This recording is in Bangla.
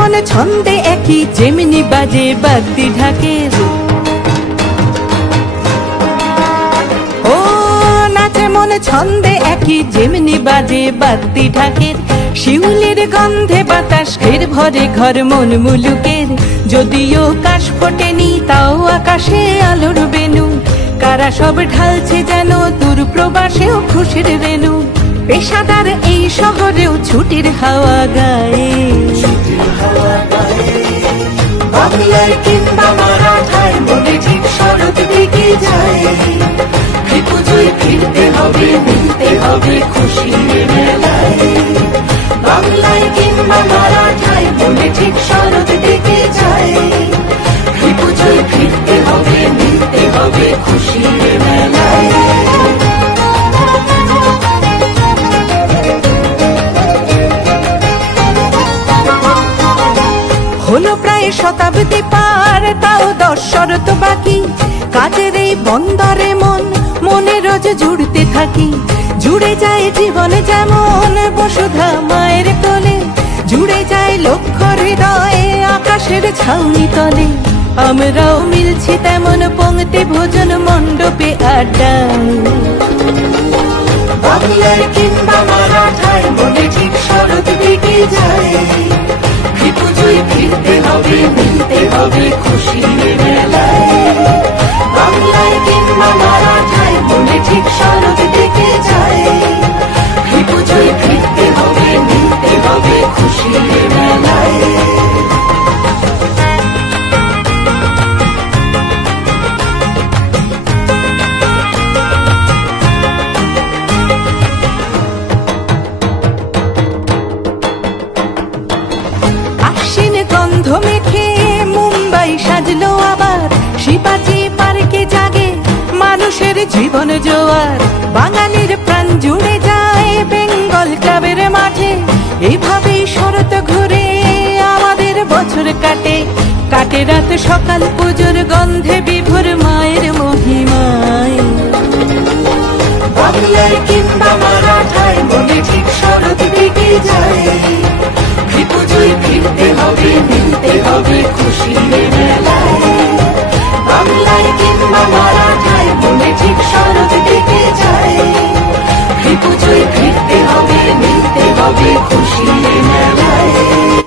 মন ছন্দে একই যেমনি বাজে বাগদি ঢাকের। ও নাচে মন ছন্দে একই যেমনি বাজে বাগদি ঢাকের। শিউলির গন্ধে বাতাস ফের ভরে ঘর মন মুলুকের। যদিও কাশ ফোটেনি তাও আকাশে আলোর বেনু। কারা সব ঢালছে যেন দূর প্রবাসেও খুশির রেণু। পেশাদার এই শহরেও ছুটির হাওয়া গায়ে। বাংলায় কিংবা মারাঠায় মনে ঠিক শরৎ দিকে যায়। পুজোয় ফিরতে হবে, মিলতে হবে খুশির মেলায়। বাংলায় কিংবা মারাঠায় মনে ঠিক শরৎ দিকে যায়। পুজোয় ফিরতে হবে, মিলতে হবে খুশির মেলায়। হলো প্রায় শতাব্দী পার, তাও 10 শরৎ বাকি। কাজের এই বন্দরে মন মনে রোজ জুড়তে থাকি। জুড়ে যায় জীবন যেমন বসুধা মায়ের কোলে। জুড়ে যায় লক্ষ্য হৃদয়ে আকাশের ছাউনি তলে। আমরাও মিলছি তেমন পংক্তি ভোজন মণ্ডপে আড্ডায়। বাংলায় কিংবা মারাঠায় মনে ঠিক শরৎ দিকে যায়। পুজোয় ফিরতে হবে, মিলতে হবে খুশির মেলায়। বাংলায় কিংবা মারাঠায় মনে ঠিক শরৎ দিকে যায়। পুজোয় ফিরতে হবে, মিলতে হবে খুশির মেলায়। গন্ধ মেখে মুম্বাই সাজলো আবার। শিবাজি পার্কে জাগে মানুষের জীবন জোয়ার। বাঙালির প্রাণ জুড়ে যায় বেঙ্গল ক্লাবের মাঠে। এইভাবেই শরৎ ঘুরে আমাদের বছর কাটে। কাটে রাত সকাল পুজোর গন্ধে বিভোর মায়ের মহিমায়। বাংলায় কিংবা মারাঠায় মনে ঠিক শরৎ দিকে যায়।